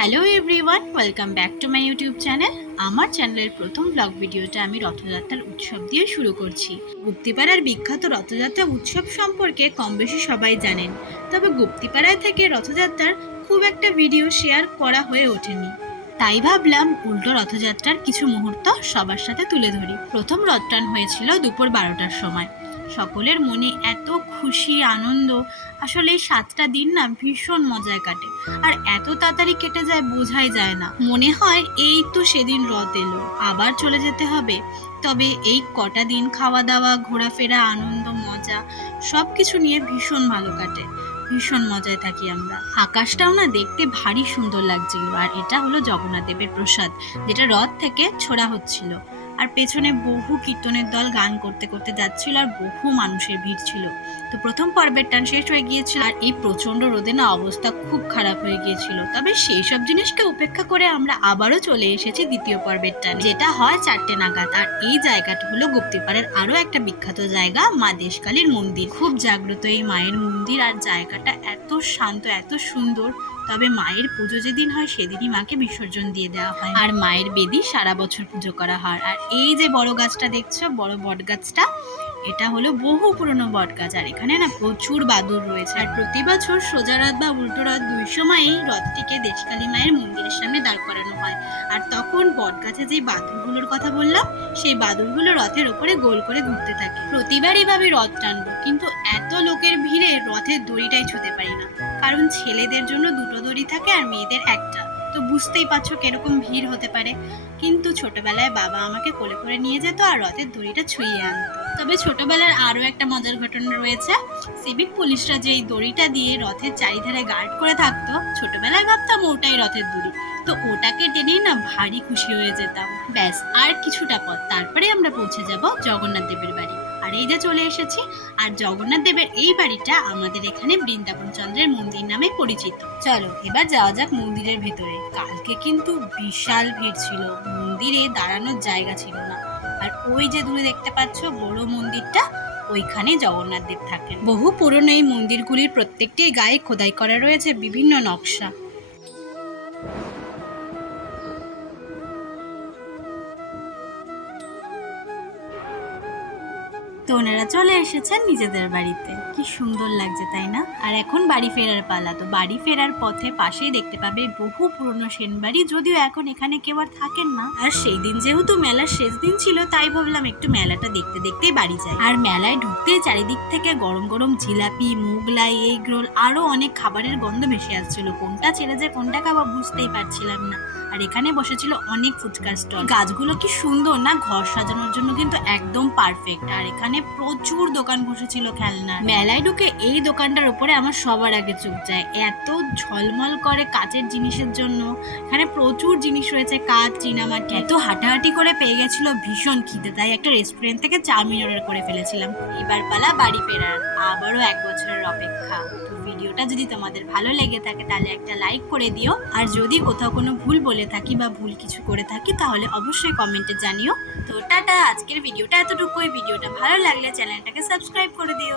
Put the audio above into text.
Hello everyone, welcome back to my YouTube channel. আমার চ্যানেলের প্রথম ব্লগ ভিডিওটা আমি রথযাত্রার উৎসব দিয়ে শুরু করছি। গুপ্তিপাড়ার বিখ্যাত রথযাত্রা উৎসব সম্পর্কে কম বেশি সবাই জানেন, তবে গুপ্তিপাড়ায় থেকে রথযাত্রার খুব একটা ভিডিও শেয়ার করা হয়ে ওঠেনি। তাই ভাবলাম উল্টো রথযাত্রার কিছু মুহূর্ত সবার সাথে তুলে ধরি। প্রথম রথটান হয়েছিল দুপুর 12টার সময়। সকলের মনে এত খুশি আনন্দ, আসলে এই 7টা দিন না ভীষণ মজায় কাটে। আর এত তাড়াতাড়ি কেটে যায় বোঝাই যায় না, মনে হয় এই তো সেদিন রথ এলো, আবার চলে যেতে হবে। তবে এই কটা দিন খাওয়া দাওয়া ঘোরাফেরা আনন্দ মজা সবকিছু নিয়ে ভীষণ ভালো কাটে, ভীষণ মজায় থাকি আমরা। আকাশটাও না দেখতে ভারী সুন্দর লাগছিল, আর এটা হলো জগন্নাথ দেবের প্রসাদ, যেটা রথ থেকে ছোড়া হচ্ছিল। আর পেছনে বহু কীর্তনের দল গান করতে করতে যাচ্ছিল, আর বহু মানুষের ভিড় ছিল। তো প্রথম পর্বের টান শেষ হয়ে গিয়েছিল, আর এই প্রচন্ড রোদে না অবস্থা খুব খারাপ হয়ে গিয়েছিল। তবে সেই সব জিনিসকে উপেক্ষা করে আমরা আবারও চলে এসেছি দ্বিতীয় পর্বের টান, যেটা হয় 4টে নাগাদ। আর এই জায়গাটা হলো গুপ্তিপাড়ার আরো একটা বিখ্যাত জায়গা, মা দেশকালীর মন্দির। খুব জাগ্রত এই মায়ের মন্দির, আর জায়গাটা এত শান্ত এত সুন্দর। তবে মায়ের পুজো যেদিন হয় সেদিনই মাকে বিসর্জন দিয়ে দেওয়া হয়, আর মায়ের বেদি সারা বছর পুজো করা হয়। আর এই যে বড় গাছটা দেখছো, বড় বট গাছটা, এটা হলো বহু পুরনো বট গাছ। আর এখানে না প্রচুর বাদুড় রয়েছে। আর প্রতি বছর সোজা রথ বা উল্টো রথ দুই সময়েই রথটিকে দেশকালী মায়ের মন্দিরের সামনে দাঁড় করানো হয়। আর তখন বট গাছে যে বাদুড়গুলোর কথা বললাম, সেই বাদুড়গুলো রথের ওপরে গোল করে ঘুরতে থাকে। প্রতিবার এভাবে রথ টানবো, কিন্তু এত লোকের ভিড়ে রথের দড়িটাই ছুঁতে পারি না, কারণ ছেলেদের জন্য 2টো দড়ি থাকে আর মেয়েদের একটা। তো বুঝতেই পারছো কিরকম ভিড় হতে পারে। কিন্তু ছোটবেলায় বাবা আমাকে কোলে করে নিয়ে যেত আর রথের দড়িটা ছুঁয়ে আনতো। তবে ছোটবেলার আরো একটা মজার ঘটনা রয়েছে। সিভিক পুলিশরা যে এই দড়িটা দিয়ে রথের চারিধারে গার্ড করে থাকতো, ছোটবেলায় ভাবতাম ওটাই রথের দড়ি। তো ওটাকে টেনেই না ভারী খুশি হয়ে যেতাম। ব্যাস, আর কিছুটা পথ তারপরে আমরা পৌঁছে যাব জগন্নাথ দেবের বাড়ি। আর এই যে চলে এসেছি। আর জগন্নাথ দেবের এই বাড়িটা আমাদের এখানে বৃন্দাবন চন্দ্রের মন্দির নামে পরিচিত। চলো এবার যাওয়া যাক মন্দিরের ভেতরে। কালকে কিন্তু বিশাল ভিড় ছিল, মন্দিরে দাঁড়ানোর জায়গা ছিল না। আর ওই যে দূরে দেখতে পাচ্ছ বড় মন্দিরটা, ওইখানে জগন্নাথ দেব থাকেন। বহু পুরনো এই মন্দিরগুলির প্রত্যেকটির গায়ে খোদাই করা রয়েছে বিভিন্ন নকশা। তো ওনারা চলে এসেছেন নিজেদের বাড়িতে। কি সুন্দর লাগছে তাই না? আর এখন বাড়ি ফেরার পালা। তো বাড়ি ফেরার পথে পাশেই দেখতে পাবে বহু পুরনো সেনবাড়ি, যদিও এখন এখানে কেউ আর থাকেন না। আর সেই দিন যেহেতু মেলার শেষ দিন ছিল, তাই ভাবলাম একটু মেলাটা দেখতে দেখতেই বাড়ি যাই। আর মেলায় ঢুকতে চারিদিক থেকে গরম গরম জিলাপি, মুগলাই, এগ রোল আরো অনেক খাবারের গন্ধ ভেসে আসছিল। কোনটা ছেড়ে যে কোনটা খাবো বুঝতেই পারছিলাম না। আর এখানে বসেছিল অনেক ফুচকার স্টল। গাছগুলো কি সুন্দর না, ঘর সাজানোর জন্য কিন্তু একদম পারফেক্ট। আর এখানে প্রচুর দোকান বসেছিল খেলনার। মেলায় ঢুকে এই দোকানটার উপরে আমার সবার আগে চোখ যায়, এত ঝলমল করে কাচের জিনিসের জন্য। এখানে প্রচুর জিনিস রয়েছে, কাঁচ, চীনামাটি। এত হাঁটাহাঁটি করে পেয়ে গেছিল ভীষণ খিদে, তাই একটা রেস্টুরেন্ট থেকে চাউমিন অর্ডার করে ফেলেছিলাম। এবার পালা বাড়ি ফেরার, আবারও 1 বছরের অপেক্ষা। ভিডিওটা যদি তোমাদের ভালো লেগে থাকে তাহলে একটা লাইক করে দিও। আর যদি কোথাও কোনো ভুল বলে থাকি বা ভুল কিছু করে থাকি তাহলে অবশ্যই কমেন্টে জানিও। তো টাটা, আজকের ভিডিওটা এতটুকুই। ভিডিওটা ভালো লাগলে চ্যানেলটাকে সাবস্ক্রাইব করে দিও।